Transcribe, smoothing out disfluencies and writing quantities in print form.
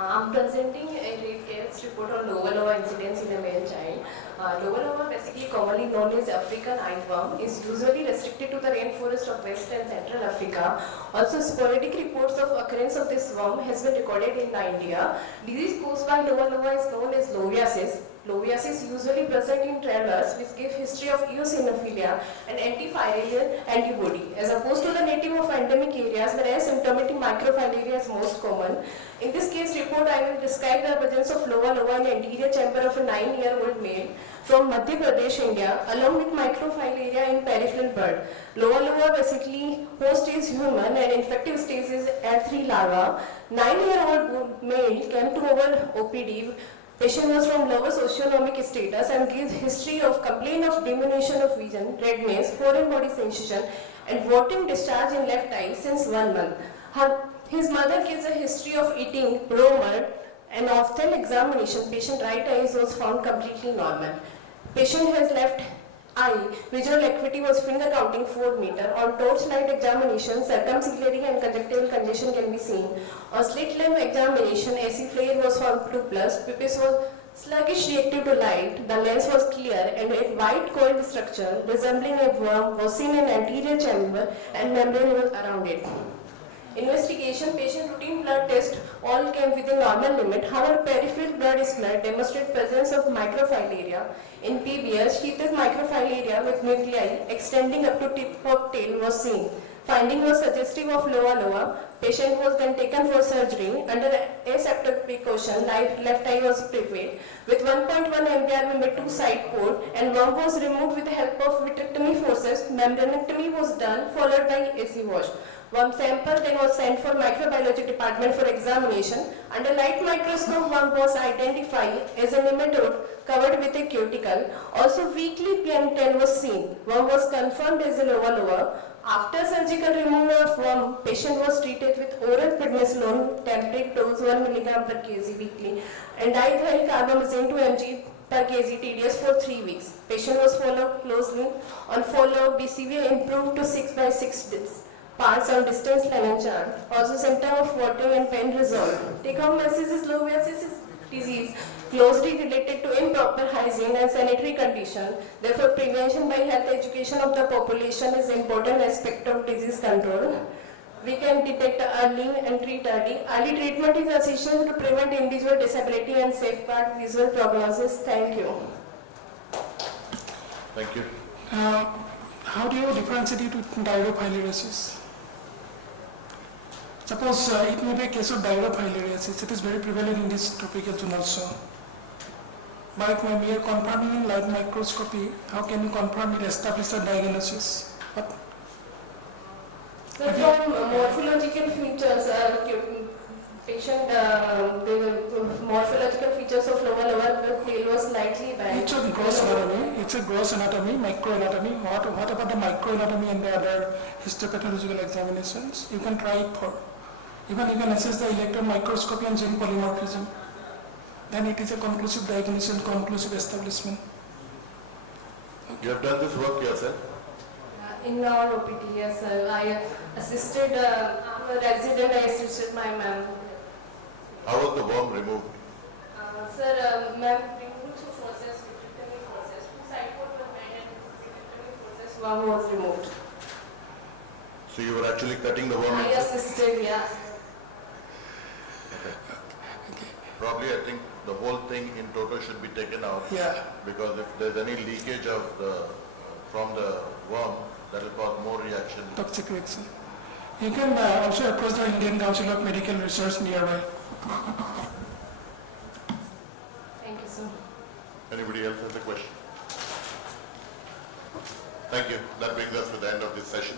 I'm presenting a rate case report on lower lower incidence in a male child. Lower lower, basically commonly known as African eyeworm, is usually restricted to the rainforest of West and Central Africa. Also, sporadic reports of occurrence of this worm has been recorded in India. Disease caused by lower lower is known as loviasis. Loviasis usually present in travelers which give history of eosinophilia and antifilaria antibody, as opposed to the native of endemic areas where asymptomatic microfilaria is most common. In this case report, I will describe the presence of lower lower in the anterior chamber of a 9-year-old male from Madhya Pradesh, India, along with microfilaria in peripheral blood. Lower lower basically host is human and infective stage is L3 larva. 9-year-old male came to our OPD. Patient was from lower socioeconomic status and gives history of complaint of diminution of vision, redness, foreign body sensation, and vomiting discharge in left eye since 1 month. His mother gives a history of eating raw mud, and after examination, patient right eye was found completely normal. Patient has left eye visual acuity was finger counting 4 meter. On torchlight examination, circumciliary and conjunctival congestion can be seen. On slit lamp examination, AC flare was found 2+, pupils was sluggish reactive to light, the lens was clear and a white coiled structure resembling a worm was seen in anterior chamber and membrane was around it. Investigation, patient routine blood test all came within normal limit. However, peripheral blood smear demonstrate presence of microfilaria. In PBS, sheathed microfilaria with nuclei extending up to tip of tail was seen. Finding was suggestive of lower lower. Patient was then taken for surgery. Under aseptic precaution, left eye was prepared. With 1.1 MBR, we made 2 side port and worm was removed with the help of vitrectomy forceps. Membranectomy was done, followed by AC wash. Worm sample then was sent for microbiology department for examination. Under light microscope, worm was identified as a nematode covered with a cuticle. Also, weakly PM10 was seen. Worm was confirmed as a lower lower. After surgical removal of worm, patient was treated with oral prednisolone, temperate dose 1 mg per kg weekly, and diethyl carbamazine 2 mg per kg TDS for 3 weeks. Patient was followed closely. On follow-up, BCVA improved to 6/6 parts on distance line chart. Also, symptom of watering and pain resolved. Take-home message is loviasis disease closely related to improper hygiene and sanitary condition. Therefore, prevention by health education of the population is important aspect of disease control. We can detect early and treat early. Early treatment is essential to prevent individual disability and safeguard visual prognosis. Thank you. Thank you. How do you differentiate it with diarrhea-filariasis? Suppose it may be a case of diarrhea-filariasis. It is very prevalent in this tropical zone also. But when we are confirming in light microscopy, how can you confirm it, establish a diagnosis? What? So from morphological features, patient, the morphological features of lower tail was slightly bent. It's a gross anatomy. It's a gross anatomy, microanatomy. What about the microanatomy and the other histopathological examinations? You can try it for. Even you can assess the electron microscopy and gene polymorphism. Then it is a conclusive diagnosis and conclusive establishment. You have done this work yourself? In our OPD, yes, sir. I assisted, I'm a resident, I assisted my ma'am. How was the worm removed? Sir, ma'am removed 2 forces, vitrectomy forces. 2 side port were made and vitrectomy forces, worm was removed. So you were actually cutting the worm? I assisted, yeah. Okay. Probably I think the whole thing in total should be taken out. Yeah. Because if there's any leakage of from the worm, that will cause more reaction. Toxic reaction. You can also approach the Indian Council of Medical Research nearby. Thank you, sir. Anybody else has a question? Thank you. That brings us to the end of this session.